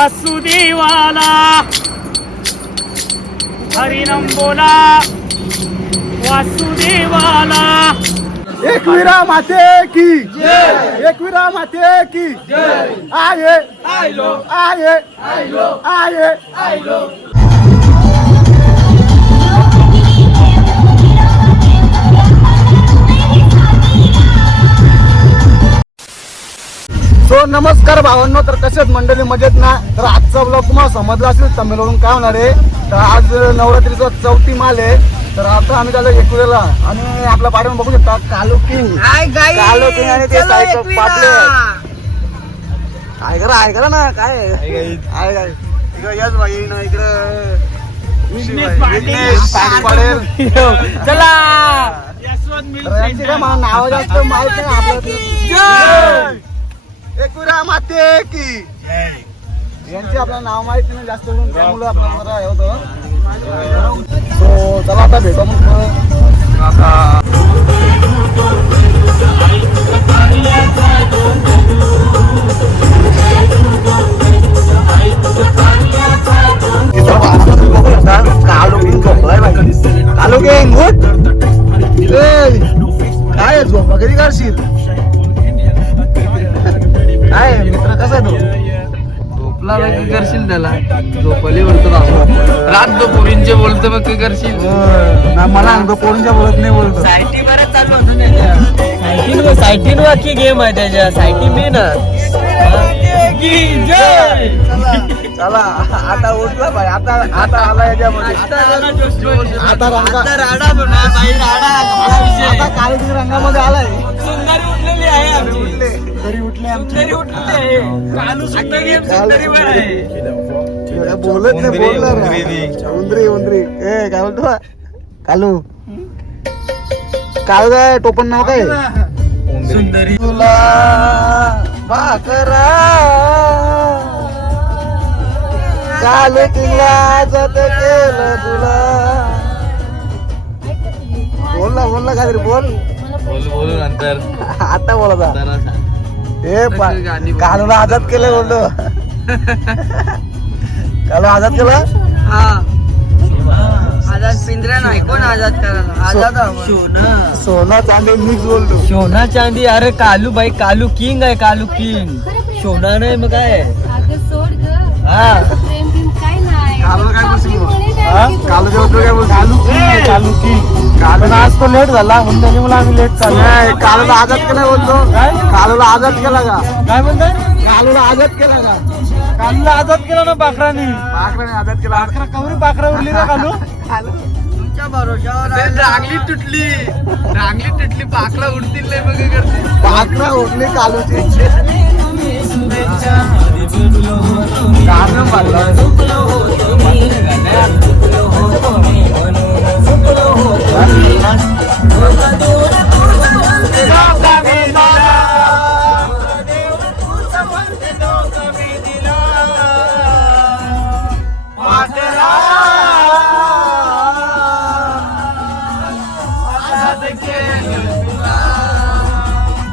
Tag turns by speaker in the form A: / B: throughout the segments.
A: वासुदेवाला. हरिनम बोला. वासुदेवाला.
B: एकविरा माते की. एकविरा माते की. आहे. आहे. आहे. सो नमस्कार भावांनो तर कसेच मंडळी मजेत ना? तर आजचा ब्लॉग तुम्हाला समजला असेल तमिळवरून काय होणार आहे? तर आज नवरात्रीचा चौथी माल आहे. तर आता आम्ही झालो एकविरेला आणि आपल्या पाठीवर बघू शकता कालू किंग. कालू किंग आणि ते साईड पाटले काय करा ऐकरा ना काय? आहे काय इकडं याच बाई ना इकडं.
A: विघ्नेश पाटील.
B: विघ्नेश पाटील.
A: चला. यशवंत मिल
B: तर यांचे काय मला नाव जास्त माहीत नाही आपल्याला एकविरा माते की. यांचे आपल्याला नाव माहीत नाही जास्त करून त्यामुळे आपल्याला जरा हे होतं. सो चला आता भेटू मग कालो किंग झोपलाय बाई कालो ए, काय झोपा कधी काढशील?
C: झोपला काय करशील त्याला? झोपली बोलतो बाबा रात दो पुरींचे बोलतो मग काय करशील?
B: ना मला अंग पोरींच्या बोलत नाही बोलतो.
C: सायटी बरं चालू होतं त्याच्या सायटीन वाकी गेम आहे त्याच्या. सायटी मेन
B: चला आता उठला भाई आता आता आला याच्यामध्ये. आता रंगा
C: आता राडा. म्हणा बाई राडा. मला विषय.
B: आता काळजी रंगामध्ये आलाय.
C: सुंदरी उठलेली आहे
B: उठले. तरी
C: सुंदरी कालू सुंदरी आहे, सुंदरी पण आहे.
B: काय बोलत नाही बोलणार उंदरी उंदरी. ए काय बोलतो? कालू. काल काय टोपण नाव काय?
C: सुंदरी.
B: तुला भाकरा. काल तिला जत केलं तुला. बोल ना बोल ना काहीतरी बोल.
C: बोल बोलू नंतर.
B: आता बोलत हे
C: बोल.
B: कालूला आजाद केलं बोललो. कालू आजाद केला?
C: हा. आजाद पिंजरा नाही कोण आजाद करायला? आजाद शोना
B: सोना. चांदी मिक्स बोलतो
C: शोना चांदी अरे कालू भाई कालू किंग आहे कालू किंग. शोना नाही मग काय?
D: सोड ग.
C: हा.
D: काय नाही.
B: कालू काय हा? कालू जेवतो काय बोलतो? कालू की कालू की कालू आज तो लेट झाला. म्हणून त्याच्यामुळे आम्ही लेट चाललो. कालूला आजाद केला बोलतो. कालूला आजाद केला का?
C: काय म्हणताय?
B: कालूला आजाद केला का?
C: कालूला आजाद केला ना बाकरानी?
B: पाखराने आजाद केला.
C: कवरी बाकरा उरली ना कालू? तुमच्या भरोशावर रांगली तुटली. रांगली तुटली. पाखरा उडतील नाही मग काय करते
B: पाखरा उठली कालूची गाणं म्हणलं.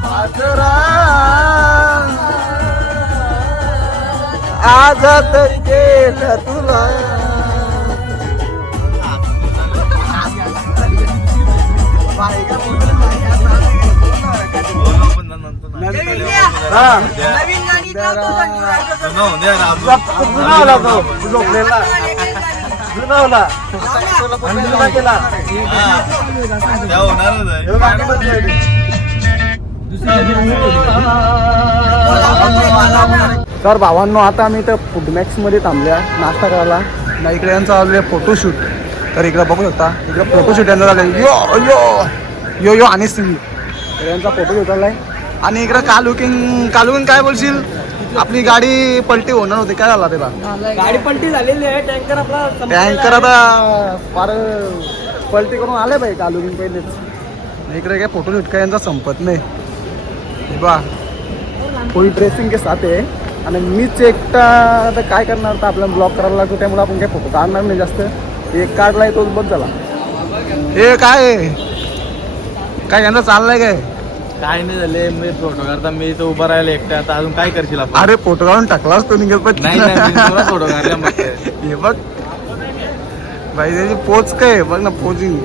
B: पाखरा आजाद केलं तुला.
C: नवीन गाणी
B: जुना आला तो झोपलेला जुना आला आणि जुना केला ह्यो गाणी बदलली. तर भावांनो आता आम्ही इथं फूडमॅक्समध्ये थांबल्या. नाश्ता करायला. ना इकडे यांचा आलेला फोटोशूट तर इकडे बघू शकता. इकडे फोटोशूट यांचा झालाय. यो यो. यो यो आणि सिंग. तर यांचा फोटोशूट आलाय आणि इकडे कालुकिंग कालुकिंग काय बोलशील? आपली गाडी पलटी होणार होती. काय झाला त्याला
C: गाडी पलटी झालेली आहे. टँकर आपला
B: टँकर आता फार पलटी करून आले पाहिजे कालुकिंग पहिलेच इकडे काय फोटोशूट काय यांचा संपत नाही. हे बा फुल ड्रेसिंग के साथ आहे. आणि मीच एकटा आता काय करणार? तर आपल्याला ब्लॉक करायला लागतो त्यामुळे आपण काही फोटो काढणार नाही जास्त. एक काढलाय तोच बस झाला हे काय? काय यांचा चाललाय काय?
C: काय नाही झाले मी फोटो काढता मी इथं उभा राहिला एकटा. आता अजून काय करशील आपण?
B: अरे फोटो काढून टाकलास तो निघेल पण
C: नाही नाही मी तुला फोटो काढला मग
B: हे बघ. भाई त्याची पोच काय आहे? बघ ना पोचिंग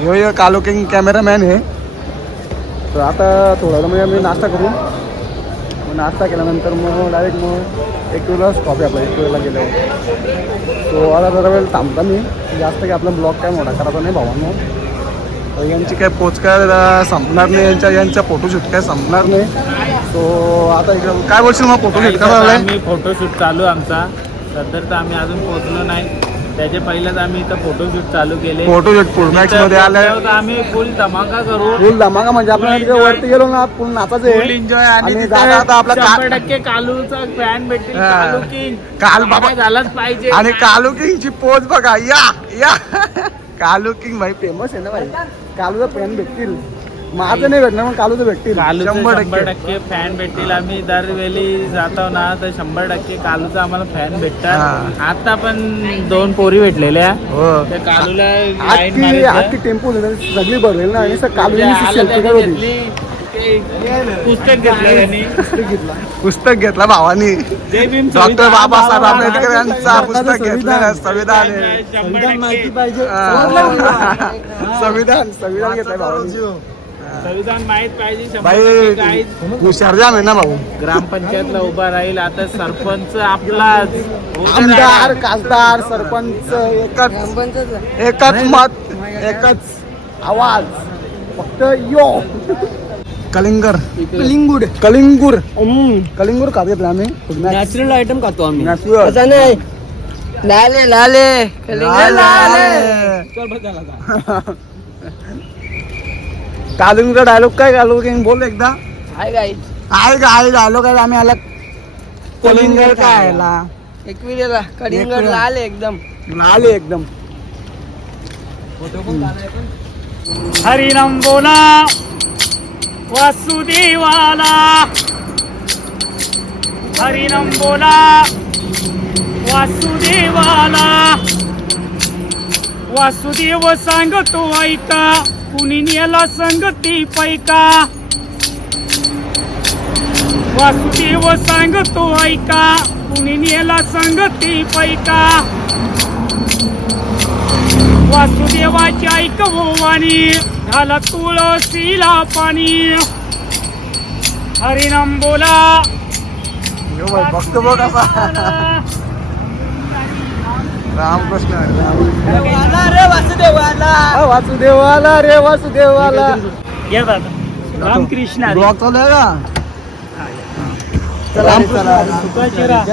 B: ह्यो ह्यो कालो किंग कॅमेरामॅन आहे. तर आता थोडा वेळ म्हणजे आम्ही नाश्ता करू. मग नाश्ता केल्यानंतर मग डायरेक्ट मग एक किलोला स्टॉप आहे आपला एक किलोला गेल्यावर. तो आता जरा वेळ थांबता मी. जास्त काही आपला ब्लॉग काय मोठा करायचा नाही भावांनो. तर यांची काय पोच काय संपणार नाही यांच्या यांचा फोटोशूट काय संपणार नाही. सो आता इकडं काय बोलशील मग फोटोशूट कसा झालाय
A: आम्ही फोटोशूट चालू आमचा. सध्या तर आम्ही अजून पोहोचलो नाही. त्याच्या पहिलेच आम्ही इथं फोटोशूट चालू केले.
B: फोटोशूट फुल
A: इथं
B: मध्ये आलाय.
A: आम्ही फुल धमाका करू.
B: फुल धमाका म्हणजे आपण तिथे. वरती गेलो ना फुल नाचायचं
A: फुल. एन्जॉय आणि
B: जाता आपला
A: शंभर टक्के कालूचा फॅन भेटतील. कालू किंग
B: काल बाबा-
A: झालाच पाहिजे.
B: आणि कालू किंग ची पोच बघा. या या. कालू किंग भाई फेमस आहे ना भाई. कालूचा फॅन भेटतील. माझं नाही भेटणार मग कालूचं भेटतील.
A: कालूचे
B: शंभर
A: शंभर
B: टक्के.
A: फॅन भेटतील. आम्ही दरवेळी जातो ना तर शंभर टक्के कालूचा आम्हाला फॅन भेटतात.
B: हा.
A: आता पण दोन पोरी भेटलेल्या.
B: हो.
A: त्या कालूला लाईन
B: आजची
A: मारायचं.
B: आजची टेम्पो सगळी भरलेली ना आणि सर कालू
A: म्हणजे आलं त्याने घेतली, पुस्तक घेतलं त्यांनी.
B: घेतला पुस्तक घेतला भावानी. डॉक्टर बाबासाहेब
A: बाबा
B: आंबेडकर यांचा पुस्तक घेतलेलं संविधान. संविधान संविधान घेतलंय भावानी.
A: संविधान माहीत पाहिजे.
B: हुशार जाम आहे ना भाऊ.
A: ग्रामपंचायतला उभा राहील आता सरपंच आपला
B: आमदार खासदार सरपंच एकच. एकच मत एकच आवाज. फक्त यो. कलिंगर। कलिंगूड कलिंगूर। कलिंगूर खात घेतला आम्ही.
C: नॅचरल आयटम खातो आम्ही.
B: नॅचरल
C: लाले लाले.
B: कालिंगचा डायलॉग काय घालू की बोल एकदा.
C: हाय गाई
B: आहे का आहे डायलॉग आहे आम्ही आला कलिंगर काय आला
C: एकविरेला
B: कलिंगड
C: कलिंगड लाल एकदम.
B: आले एकदम.
A: हरिनाम बोला वासुदेवाला. हरिनम बोला. वासुदेवाला. वासुदेव सांगतो ऐका कुणी नेला संगती पैका. वासुदेव सांगतो ऐका कुणी नेला संगती पैका. वासुदेवाची ऐकवो वाणी. झाला तुळशीला पाणी हरिनाम बोला
B: यो बघतो बघ असा रामकृष्ण हरी, राम.
C: रे वासुदेवाला
B: वासुदेवाला रे वासुदेवाला
A: घ्या दादा रामकृष्ण हरी.
B: ब्लॉग चालू आहे का.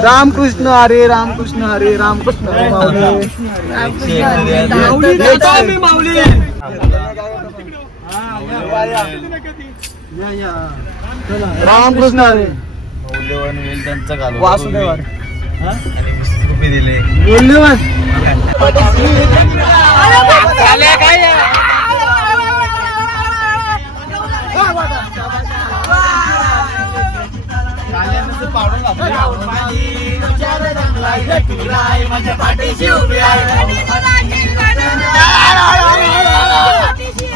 B: रामकृष्ण हरे रामकृष्ण हरे रामकृष्ण हरे माऊली.
C: माऊली
B: रामकृष्ण हरे.
C: मौल्यवान वेल त्यांचा घालून.
B: वासुदेव हरे.
C: आणि वीस रुपये दिले.
B: मूल्यवान.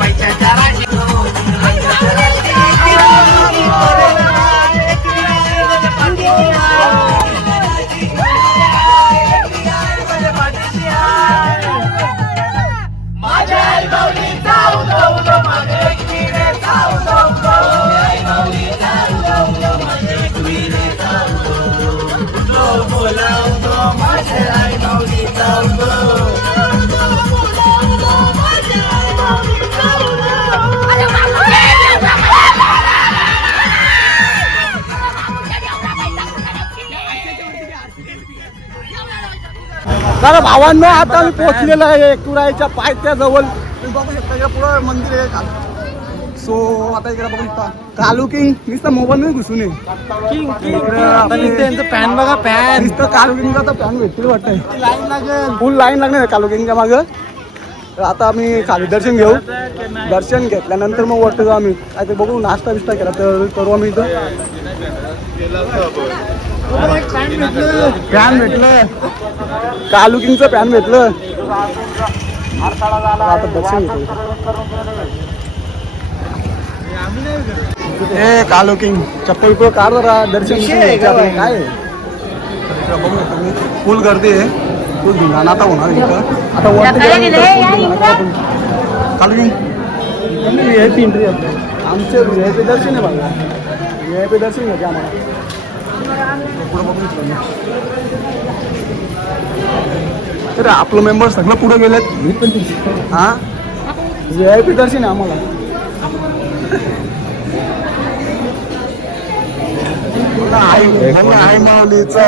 E: ಬೈಚ
B: तर भावांनो आता आम्ही पोहोचलेलो आहे. कुराईच्या पायथ्या जवळ तुम्ही बघू शकता इकडे पुढं मंदिर आहे सो आता इकडे बघू शकता कालू किंग नुसतं मोबाईल मध्ये घुसून त्यांचं पॅन बघा पॅन. नुसतं कालू किंगचा पॅन भेटतील वाटतं लाईन लागेल. फुल लाईन लागणार आहे कालू किंगच्या मागं. तर आता आम्ही खाली दर्शन घेऊ. दर्शन घेतल्यानंतर मग वाटतं आम्ही. काय ते बघू नाश्ता बिस्टा केला तर करू आम्ही इथं. पॅन भेटलं. कालू किंगचं पॅन भेटलं. आता ए कालो किंग चप्पल पुढं कार जरा दर्शन. काय. फुल गर्दी आहे. फुल धिंगाणा आता होणार आहे इथं. आता वरती व्ही आय पी एंट्री आमचे व्ही आय पी दर्शन आहे बघा. व्ही आय पी दर्शन घ्यायचे आम्हाला. पुढं. तर आपलं मेंबर सगळं पुढे गेलेत. हा? व्ही आय पी दर्शन आहे आम्हाला. आई माऊलीचा.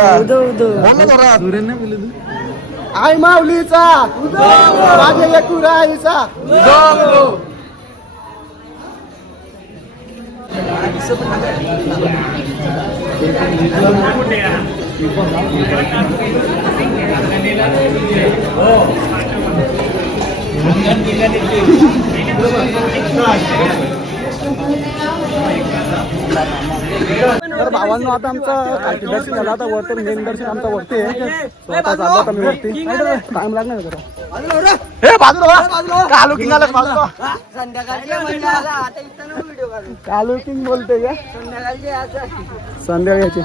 B: आई माऊलीचा. माझ्या एकुराईचा तर भावांनो आता आमचं खालती दर्शन झालं. आता वरती मेन दर्शन आमचं वरती आहे. आता चाललो आता मी वरती. टाइम लागणार जरा. हे बाजूला कालू किंग आलं कालू किंग बोलते का? संध्याकाळची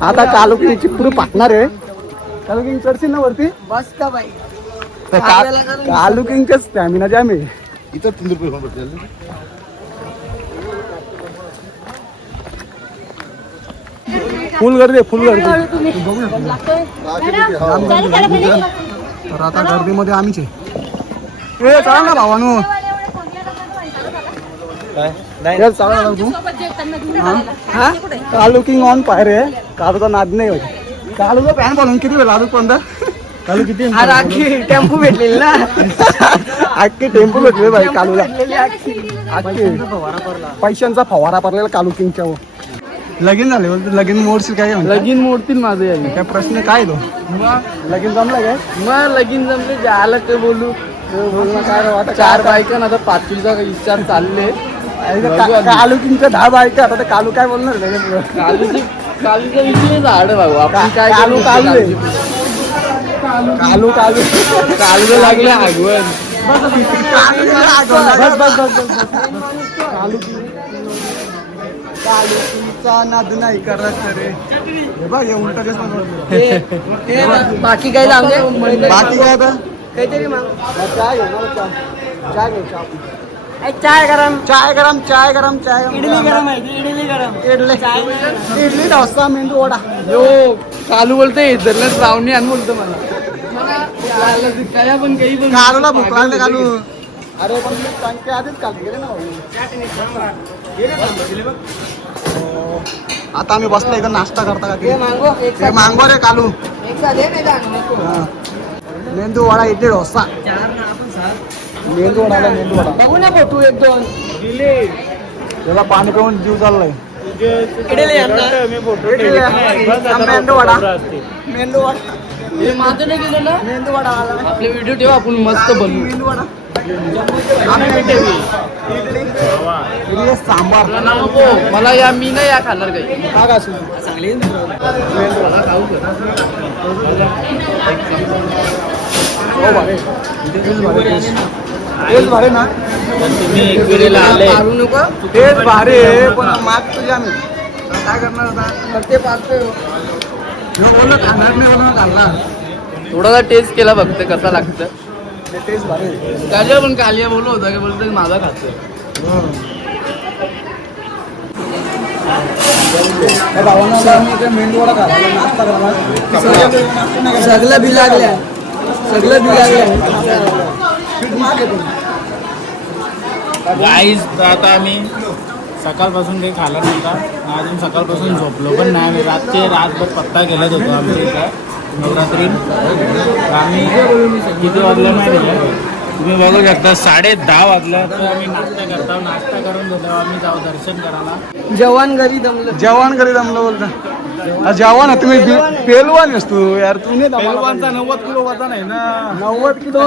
B: आता कालू किंगची पुढे पाटणार आहे. कालू किंग चढशील ना वरती?
C: बस का बाई?
B: तर का- कालू किंगचं स्टॅमिना जाम आहे फुल गर्दी आहे, फुल गर्दी. तर आता गर्दीमध्ये आम्हीच आहे. ए चला ना भावानो. तू हा? कालू किंग ऑन पाय रे. कालूचा नाद नाही होत. कालूचा पॅन बनवून किती वेळ अजून कोणता कालू किती
C: टेम्पो भेटलेली ना.
B: अख्खे टेम्पो भेटले भाई कालूला. अख्खे. पैशांचा फवारा पडलेला कालू किंगच्या वर. लगीन झाले लगीन मोडशील काय म्हणते?
C: लगीन मोडतील माझं याने
B: काय प्रश्न काय तो? लगीन जमलं काय?
C: मग लगीन जमले. जायला ते बोलू.
B: बोलणं काय
C: चार बायका आता पाचवीचा विचार चालले.
B: कालू किंगच्या दहा बायका आता ते कालू काय बोलणार रे त्याच्यापुढं?
C: कालूची कालूचा विषय झाड भाऊ आपण
B: का-
C: काय
B: कालू कालू.
C: कालू
B: कालू. कालू
C: कालूला लागले आगवण.
B: बस बस बस बस बस. कालू कालू किंगचा नाद नाही करत रे हे बघ हे उलट
C: बाकी काही लावले
B: बाकी काय आता?
C: काहीतरी मग.
B: चाय घेऊ मला चाय चाय घेऊ चाय
C: चाय गरम.
B: चाय गरम चाय गरम चाय गरम.
C: इडली गरम आहे इडली गरम.
B: इडली. इडली डोसा मेंदू वडा.
C: यो कालू बोलते धरलं श्रावणी आणि बोलतो मला. मला ते काय पण काही पण
B: कालूला भूक लागली कालू. अरे पण मी आधीच काढले गेले ना भाऊ. हो. आता आम्ही बसलो इथं नाश्ता करता का ते?
C: मांगो एक
B: हे मांगो रे कालू.
C: एक साथ दे नाही जाणार
B: हा. मेंदू वडा इडली डोसा. मेंदू वडा मेंदू वडा
C: बघू ना फोटो एक दोन.
B: त्याला पाणी पिऊन जीव चाललाय. मेंदू वडा मेंदू वडा
C: हे माझं नाही गेलं ना
B: मेंदू वडा आला.
C: आपले व्हिडिओ ठेवा आपण मस्त बनवू
B: मेंदू वडा आम्ही इडली. इडली सांबार.
C: मला ना नको. मला या मी नाही या खाणार काही.
B: का
C: खाऊ कर.
B: हो भारे. तेच भारे तेच. तेच भारे ना?
A: तुम्ही एकविरेला आले.
C: मारू नको.
B: तेच भारे पण माग तुझ्या आम्ही. काय करणार आता?
C: तर ते पाहतोय. थोडासा टेस्ट केला फक्त कसा लागतं. कालिया पण कालिया बोललो होता की बोलतो माझा
B: करणार
C: सगळं बी लागल्या. सगळं बी लागल्या.
A: आता आम्ही सकाळपासून काही खाल्ला नव्हता. अजून सकाळपासून झोपलो पण नाही. आम्ही रातचे रातभर पत्ता खेळत होतो आमच्या इथं. नवरात्रीत तर आम्ही किती वाजलं माहिती आहे? तुम्ही बघू शकता साडे दहा वाजल्या तर आम्ही नाश्ता करतो. नाश्ता करून झाल्यावर आम्ही जाऊ दर्शन करायला.
C: जवान घरी दमलं.
B: जवान घरी जमलं बोलता. जवान आहे. तुम्ही पेलवान आहेस तू यार. तू नाही दमाला
A: पैलवानचा नव्वद किलो वजन आहे ना.
B: नव्वद किलो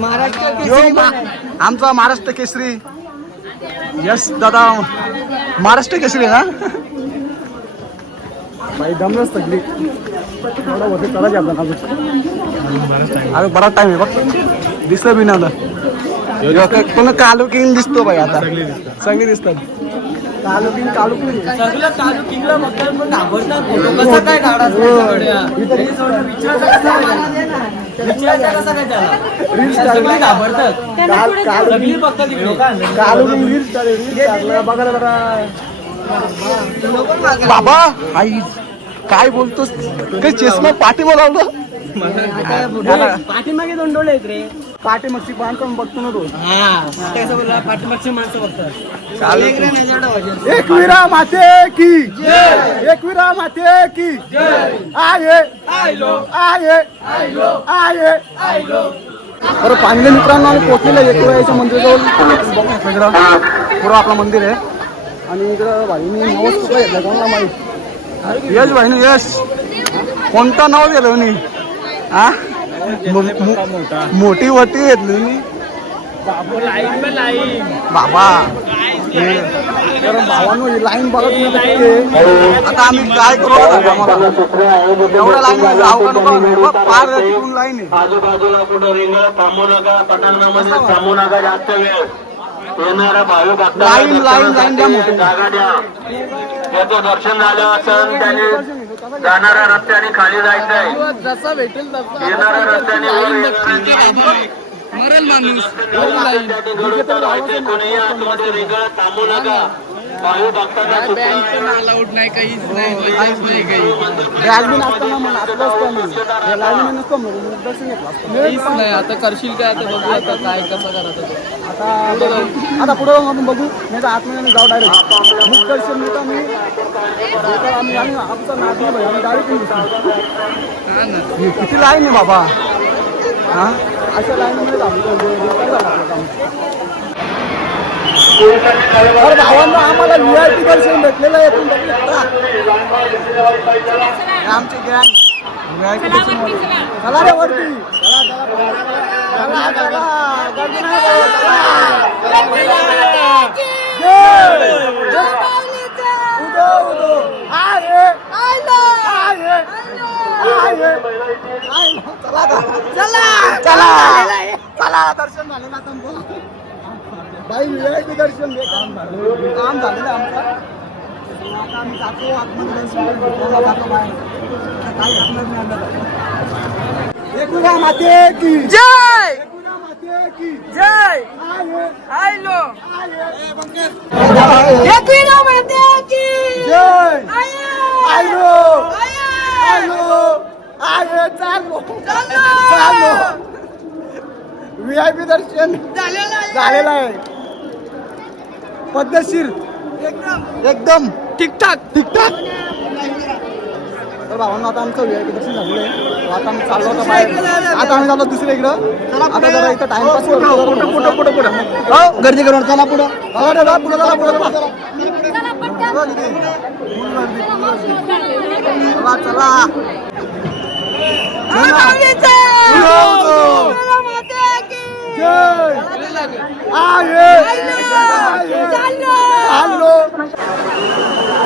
C: महाराष्ट्र
B: आमचा महाराष्ट्र केसरी. यस दादा महाराष्ट्र केसरी ना? होते करायचे आपण अजून अरे बराच टाइम आहे बघ दिसलं बी ना आता। कोण कालू किंग दिसतो बाई आता। सगळी दिसतात। Kalu king Kalu king.
C: सगळं काजू किंगला बघतात पण घाबरतात फोटो. कसा काय काढायचा?
B: बाबा आई काय बोलतोस? काही चष्मा पाठी बोलावलं
C: पाठीमागे दोन डोळे आहेत रे.
B: पाठी मच्छी बांधतो बघतो ना
C: हा बोलला पाठीमागची माणसं बघतात.
B: एकविरा माते की. एकविरा माते की. आये आये आये बरं पांडे मित्रांनो आम्ही पोहोचलेलो आहे एकविराच्या मंदिराजवळ. बघू शकता इकडं पुरं आपलं मंदिर आहे. आणि इकडं भाईनी नवस कुठला घेतला? कोणाला माहीत? यश भाईने यश. कोणता नाव मी हा मोठी वटी घेतली मी. बाबा कारण भावांनो लाईन बघा तुम्ही किती आहे. आता आम्ही काय करू आता? आम्हाला एवढ्या लाईन पार लाईन आहे.
E: आजूबाजूला कुठं रिंग थांबू नका पटांगणामध्ये थांबू नका जास्त वेळ. येणारा भाविक भक्तांना
B: लाईन, लाईन, लाईन द्या मोठी.
E: जागा द्या. याचं दर्शन झालं असेल त्याने जाणाऱ्या रस्त्याने खाली जायचंय
C: जसा भेटेल तसा
E: येणाऱ्या रस्त्याने वर.
C: मरेल माणूस
E: त्याने घडून राहायचंय. कोणीही आतमध्ये रिंगणात थांबू नका.
C: अलाउड नाही काहीच नाही काहीच नाही. काही. नाही आता करशील काय आता बघू आता काय कसं करायचं.
B: आता. आता पुढे आपण बघू नाही तर आतमध्ये जाऊ डायरेक्ट दर्शन मिळतं मी येतो आम्ही आम्ही आमचा नाच नाही आम्ही डायरेक्ट ही किती लाईन आहे बाबा? हा? अशा लाईनमध्ये थांबलो अरे भावांना आम्हाला व्ही आय पी दर्शन भेटलेलं आहे तुम्ही आमचे गॅंग व्ही आय पी दर्शन. चला रे वरती चला चला चला चला गर्दी नाही करू, चला. जय! उदो उदो आहे आहे आहे आहे. चला आता. चला चला दर्शन झालं ना. बाई व्ही दर्शन घे. काम झालं. काम झालेलं आमचं. आता आम्ही जातो आतमध्ये जातो बाहेर. आता काय करणार नाही एकूणा माते की.
C: जय!
B: एकूणा माते की.
C: जय! आयलो
D: माते की!
B: जय!
D: आये
B: आयलो
D: आये
B: आयलो चाललो चाललो व्ही आय पी दर्शन. झालेलं आहे. पद्धतशीर. एकदम. ठीकठाक. ठीकठाक. तर भावांना आता आमचं व्ही आय पी दर्शन झालेलं आहे? आता आम्ही चाललो होतो बाहेर. आता आम्ही चाललो दुसऱ्या इकडं. आता जरा इथं टाइमपास करतो पुढं पुढं पुढं पुढं हो. गर्दी करून चला पुढं. चला चला पुढं चला पुढं चला.
D: चला पटकन.
B: चला किती? फुल गर्दी, फुल गर्दी. चला चला जय आहे हॅलो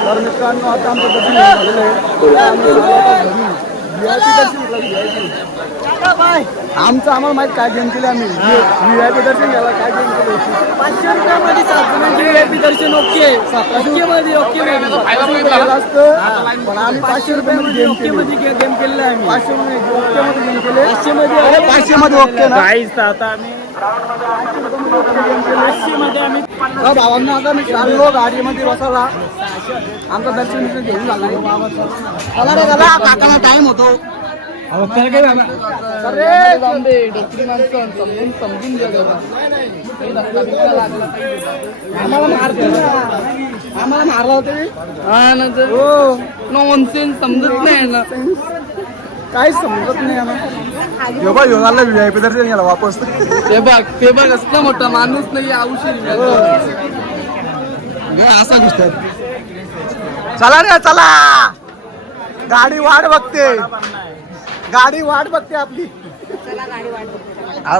B: तर मित्रांनो आता आमचं दर्शन झालेलं आहे. आमचं आम्हाला माहीत काय गेम केले आम्ही. व्ही आय पी दर्शन घ्यायला काय गेम केले
C: पाचशे रुपयामध्ये सातशे व्हीआयपी दर्शन ओके. ओके मध्ये ओके
B: असतं. पण आम्ही पाचशे रुपयामध्ये गेम
C: ओके
B: केले.
C: मध्ये गेम केलेला आहे आम्ही.
B: पाचशे मध्ये ओके मध्ये गेम केले.
C: पाचशे मध्ये
B: पाचशे मध्ये ओके
A: आता आम्ही
B: भावांना आता मी चाललो गाडीमध्ये बसायला. आमचं दर्शन घेऊन झालं. चला रे चला काकाला टाइम होतो
C: समजून.
B: आम्हाला मारतील ना. आम्हाला मारला होते
C: हा
B: हो.
C: नॉनसेन्स समजत नाही ना
B: काहीच समजत नाही आम्हाला ह्यो बा ह्यो आला व्ही आय पी दर्शन गेला वापस.
C: ते बघ ते बघ असला मोठा माणूस नाही औषध
B: असा दिसतात चला रे चला. गाडी वाट बघते. गाडी वाट बघते आपली.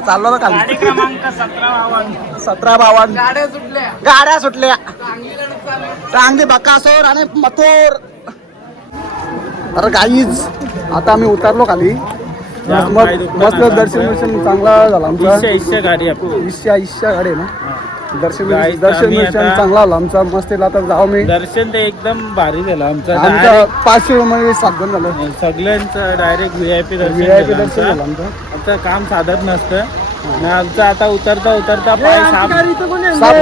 B: चाललो ना
A: क्रमांक सतरा बावन्न
C: गाड्या सुटल्या.
B: गाड्या सुटल्या. चांगली बकासोर आणि मथोर. अरे गाईज आता आम्ही उतरलो खाली. मस्त दर्शन. दर्शन चांगला झाला आमचा.
A: इच्छा गाडी
B: इच्छा इच्छा गाडी ना? दर्शन दर्शन दर्शन चांगला झाला आमचा. मस्त. आता जाऊ मी.
A: दर्शन ते एकदम भारी झालं. आमचं
B: आमचा
A: Direct
B: पाचशे मध्ये सातगण झालं.
A: सगळ्यांचं डायरेक्ट व्ही आय पी दर्शन. झालं आमचं.
B: आमचं
A: काम साधत नसतं. आमचं आता उतरता उतरता पाय साप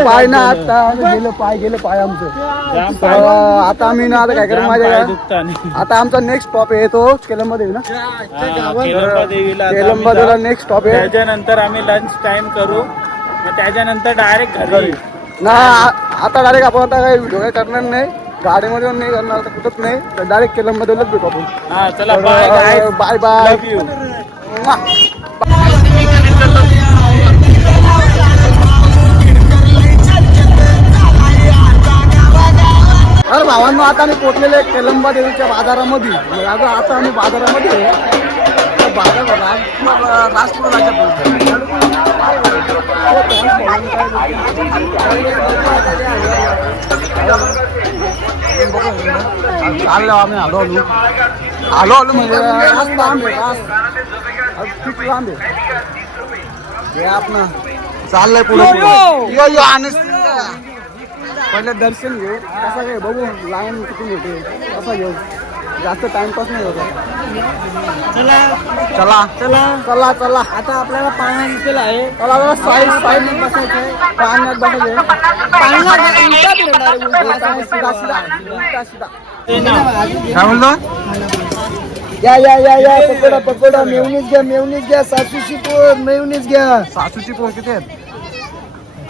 B: पाय ना आता. गेलं पाय गेलं पाय आमचं.
A: जाम
B: तर
A: पाय
B: आता आम्ही ना आता काय करू
A: जाम
B: माझ्या
A: पाय
B: आता आमचा नेक्स्ट स्टॉप आहे तो केलंमध्ये ना
A: केलंबा देवीला आता आम्ही
B: केलंबादेला
A: जाऊ.
B: नेक्स्ट स्टॉप आहे.
A: त्याच्यानंतर आम्ही लंच टाइम करू. मग त्याच्यानंतर डायरेक्ट घरी.
B: ना आ- आता डायरेक्ट आपण आता काही व्हिडिओ काही करणार नाही. गाडीमध्ये पण नाही करणार आता कुठंच नाही. तर डायरेक्ट केलंबदेलाच भेटू आपण.
A: हा चला bye
B: bye bye
A: love you
B: अरे भावांनो आता आम्ही पोचलेले केलंबा देवीच्या बाजारामध्ये. म्हणजे आता आम्ही बाजारामध्ये बाजार चाललो आम्ही आलो आलो. आलो आलो म्हणजे लांब आहे लांब आहे हे आपण चाललंय पुढे यो यो. आणि पहिले दर्शन घेऊ कसं काय बघू लाईन किती मोठी आहे कसं घेऊ. जास्त टाइमपास नाही होत चला. चला. चला. चला आता आपल्याला पाण्यात केलं आहे. चला जरा साईड साईड बसायचं आहे. पाण्यात बसायचं काय म्हणतो?
C: या या या या. पकोडा पकोडा. मेवणीच घ्या मेवणीच घ्या. सासूशी पोर मेवणीच घ्या.
B: सासूची पोर किती आहेत?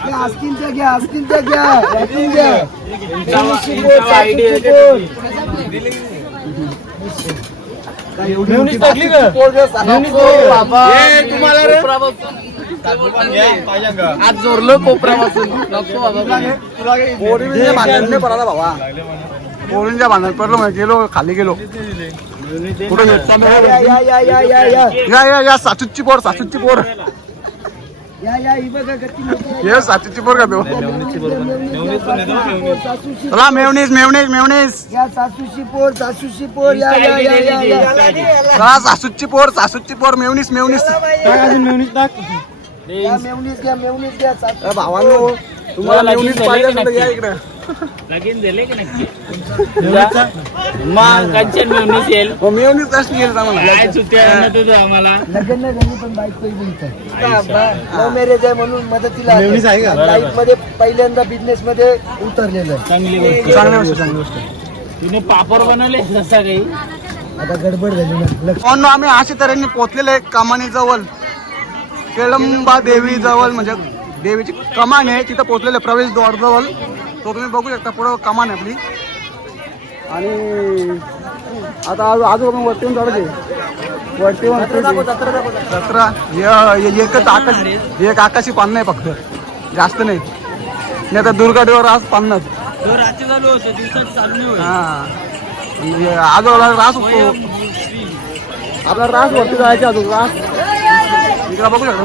C: आज
B: पडाला भावा पोरींच्या बांधत पडलो म्हणजे गेलो खाली गेलो. कुठे
C: या. या या या
B: सासूची पोर सासूची पोर. येस आजची पोरगा
C: तो
B: चला मेवणीस मेवनीस मेवणीस.
C: या सासूची पोर सासूची पोर या
B: चला सासूची पोर सासूची पोर मेवनीस मेवनीस मेवणीस
C: टाक. मेवणीस घ्या मेवणीस घ्या
B: भावानो तुम्हाला
A: लगीन की नक्की. मग कंचन मिळून येईल.
B: हो मेवणीस असली गेलं आम्हाला.
A: काय सुट्ट्या नको तू आम्हाला.
C: लग्न नाही झाली पण बाईक लव्ह मॅरेज आहे म्हणून मदतीला
B: मेवणीच आहे का?
C: लाईफमध्ये पहिल्यांदा बिझनेस मध्ये उतरलेलं आहे.
A: चांगली गोष्ट.
B: चांगली गोष्ट चांगली गोष्ट.
A: तिने पापड बनवले जसा काही.
C: आता गडबड झाली ना. लक्ष
B: भावांनो आम्ही अशा तऱ्हेने पोहोचलेले आहे कमानी जवळ. केळंबा देवी जवळ म्हणजे देवीची कमान आहे तिथं पोहोचलेले प्रवेश द्वार जवळ. तो तुम्ही बघू शकता पुढं कमान आहे आपली. आणि आता आज आजू आपण वरती येऊन चढायचे वरती जत्रा एकच आकाश एक आकाशी पान नाही फक्त. जास्त नाही. नाही आता दुर्गादेवर आज हा. म्हणजे आजोबाला रास होतो. आपला रास वरती जायचे अजून रास इकडे बघू शकता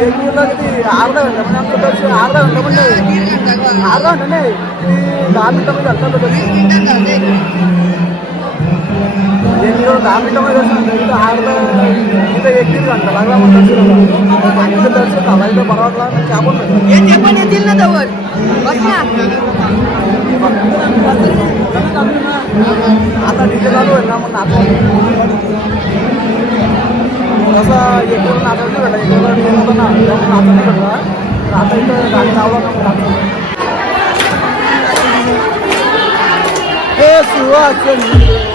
B: एक मिनिटला किती अर्धा घंटा म्हणजे आमचं दर्शन अर्धा घंटा पण नाही अर्धा घंटा नाही. किती दहा मिनिटामध्ये होतं दर्शन एक किलो दहा मिनिटामध्ये दर्शन इथं अर्धा इथं एक दीड घंटा लागला मग दर्शन पाण्याचं दर्शन झालं. इथं परवडला म्हणजे आपण आता तिथे चालू आहे ना मग
D: तसं एकवर नाचायला नाही भेटला. एकवर ट्रेन होतं ना त्यामुळे नाचायला भेटला. आता इथं गाडी लावला ना हे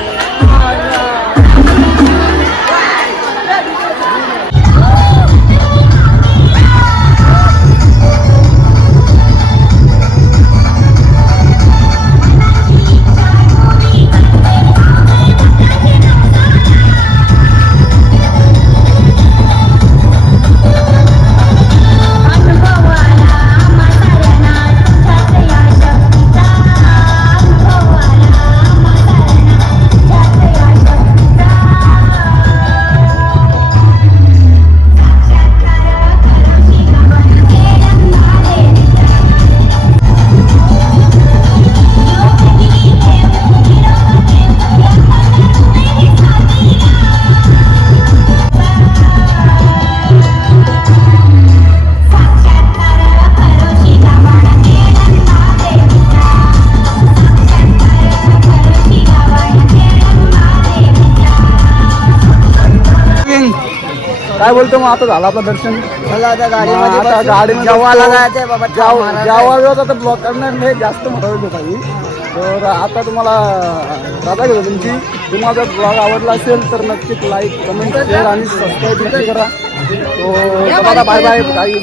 D: काय बोलतो मग? आता झालं आपलं दर्शन?
C: मला आता
D: आता गाडीमध्ये
C: जेवायला
D: बसतो.
C: जायचंय बाबा
D: जेव-
C: मारायला
D: जेवायला आता ब्लॉक करणार नाही जास्त मोठा होतो काही तर आता तुम्हाला दादा घेतो तुमची. तुम्हाला जर ब्लॉग आवडला असेल तर नक्कीच लाईक कमेंट शेअर आणि सबस्क्राईब नक्की करा. तो बाय बाय काही